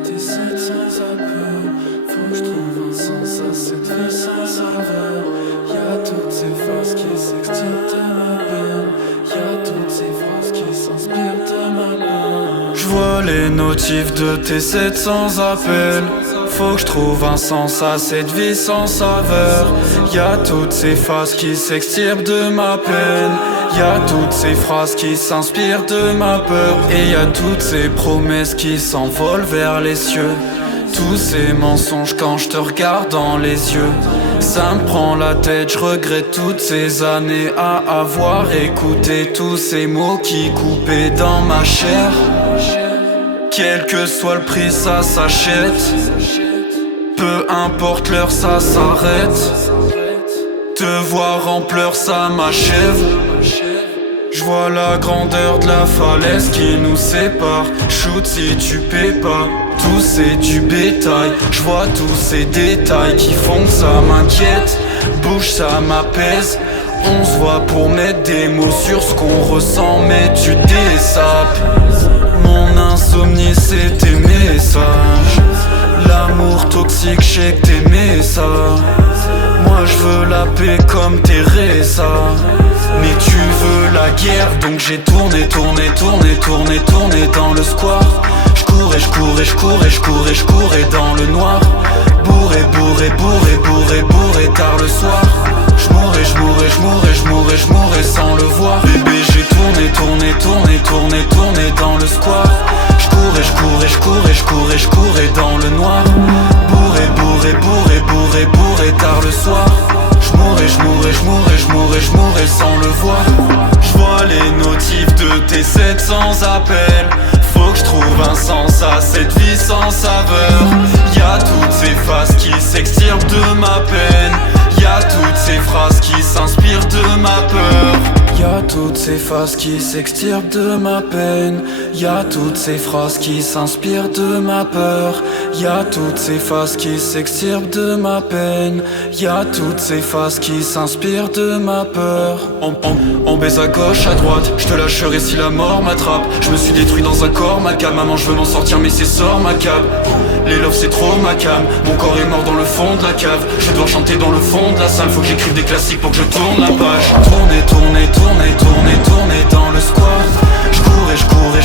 Tes 700 appels, faut que je trouve un sens à cette vie sans saveur. Y'a toutes ces phrases qui s'extirpent de ma peine, y'a toutes ces phrases qui s'inspirent de ma peine. J'vois les notifs de tes 700 appels, faut que je trouve un sens à cette vie sans saveur. Y'a toutes ces phrases qui s'extirpent de ma peine, y'a toutes ces phrases qui s'inspirent de ma peur. Et y'a toutes ces promesses qui s'envolent vers les cieux, tous ces mensonges quand je te regarde dans les yeux. Ça me prend la tête, je regrette toutes ces années à avoir écouté tous ces mots qui coupaient dans ma chair. Quel que soit le prix, ça s'achète. Peu importe l'heure, ça s'arrête. Te voir en pleurs, ça m'achève. Je vois la grandeur de la falaise qui nous sépare. Shoot si tu paies pas, tout c'est du bétail. Je vois tous ces détails qui font que ça m'inquiète. Bouge, ça m'apaise. On se voit pour mettre des mots sur ce qu'on ressent, mais tu désapes. Mon insomnie c'est tes messages. L'amour toxique, je sais que t'aimais ça. Moi je veux la paix comme Teresa, mais tu veux la guerre, donc j'ai tourné dans le square. Je courais dans le noir. Bourré tard le soir. Je mourrais sans le voir. Bébé j'ai tourné dans le square. Je courais dans le noir. Bourré tard le soir. Je mourrais sans le voir. Je vois les notifs de tes 700 appels. Faut que je trouve un sens à cette vie sans saveur. Y'a toutes ces phases qui s'extirpent de ma peine, y'a toutes ces phrases qui s'inspirent de ma peur. Y'a toutes ces phases qui s'extirpent de ma peine, y'a toutes ces phrases qui s'inspirent de ma peur. Y'a toutes ces phases qui s'extirpent de ma peine, y'a toutes ces phases qui s'inspirent de ma peur. On baise à gauche, à droite, je te lâcherai si la mort m'attrape. Je me suis détruit dans un corps macabre, maman je veux m'en sortir mais c'est sort macabre. Les loves c'est trop macam, mon corps est mort dans le fond de la cave. Je dois chanter dans le fond de la salle, faut que j'écrive des classiques pour que je tourne la page. Tourner dans le square. Je courais